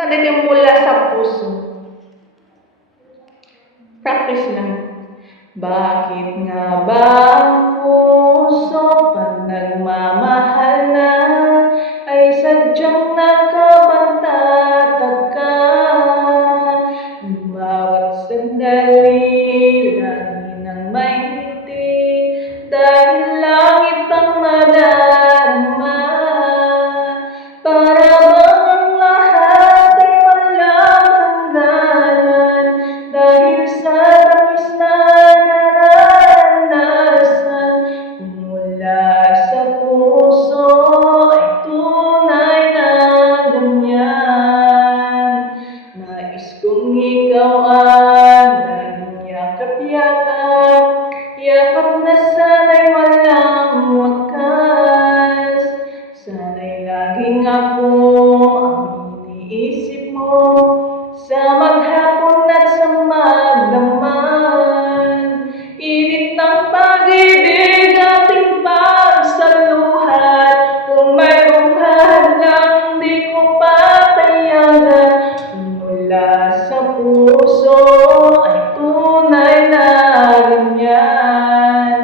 Magkadating mula sa puso. Practice lang. Bakit nga ba ang puso pag nagmamahal na ay sadyang nakapantatag? Ang bawat sandali lagi nang may ngiti dahil langit ang nadarama. Para bang ang lahat ay walang hangganan dahil sa tamis na naranasan. Mula sa puso ay tunay na ganyan. Nais kong ikaw ang laging yakap-yakap, yakap na sana'y walang wakas. Sana'y laging ako ang iniisip mo sa maghapon at sa magdamag. Init ng pag-ibig ating pagsaluhan, kung mayroong hadlang di ko papayagan. Mula sa puso ay tunay na ganyan.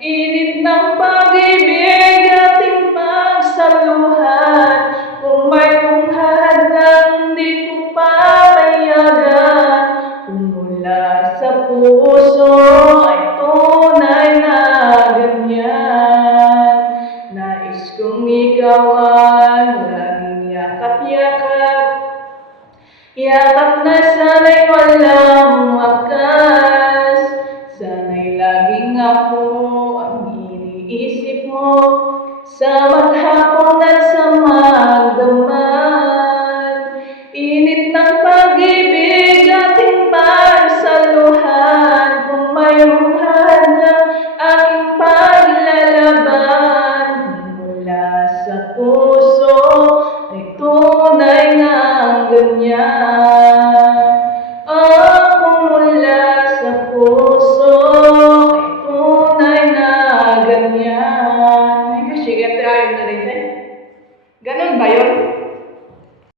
Init ng pag-ibig ating pagsaluhan, kung mayroong hadlang di ko papayagan. Mula sa puso ay tunay na ganyan. Nais kong ikaw ang laging yakap-yakap, yakap na sana'y walang wakas. Sana'y laging ako ang iniisip mo sa maghapon at sa magdamag. Init ng pag-ibig ating pagsaluhan, kung mayroong hadlang aking paglalaban. Mula sa puso ay tunay na ganyan.